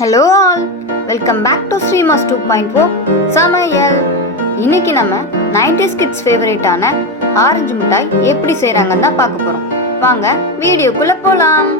Hello all, welcome back to Srimas 2.0 சமையல். இன்னைக்கு நம்ம 90's கிட்ஸ் ஃபேவரேட்டான ஆரஞ்சு மிட்டாய் எப்படி செய்கிறாங்கன்னு தான் பார்க்க போகிறோம். வாங்க வீடியோக்குள்ளே போகலாம்.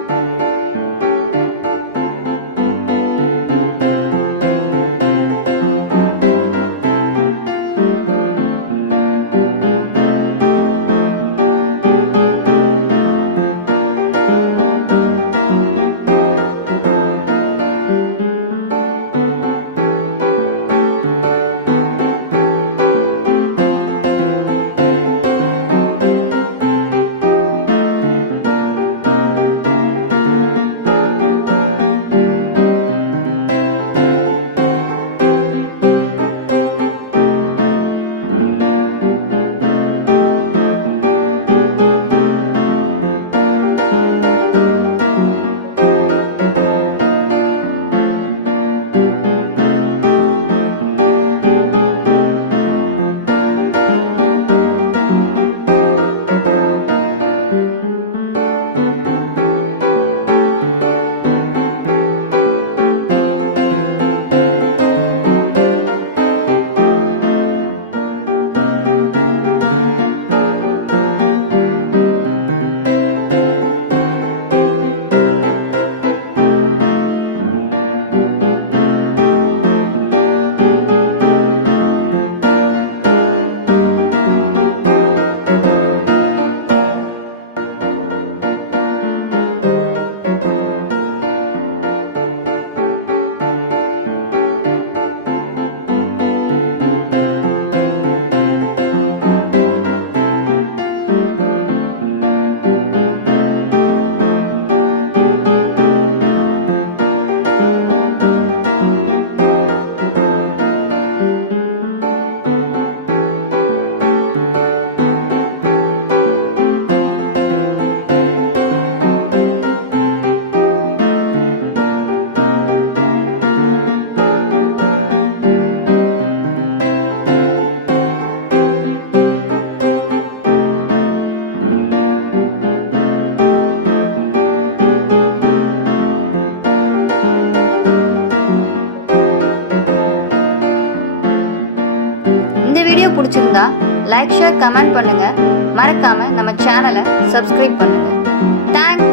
இந்த வீடியோ பிடிச்சிருந்தா லைக், ஷேர், கமெண்ட் பண்ணுங்க. மறக்காம நம்ம சேனலை சப்ஸ்கிரைப் பண்ணுங்க. தேங்க்ஸ்.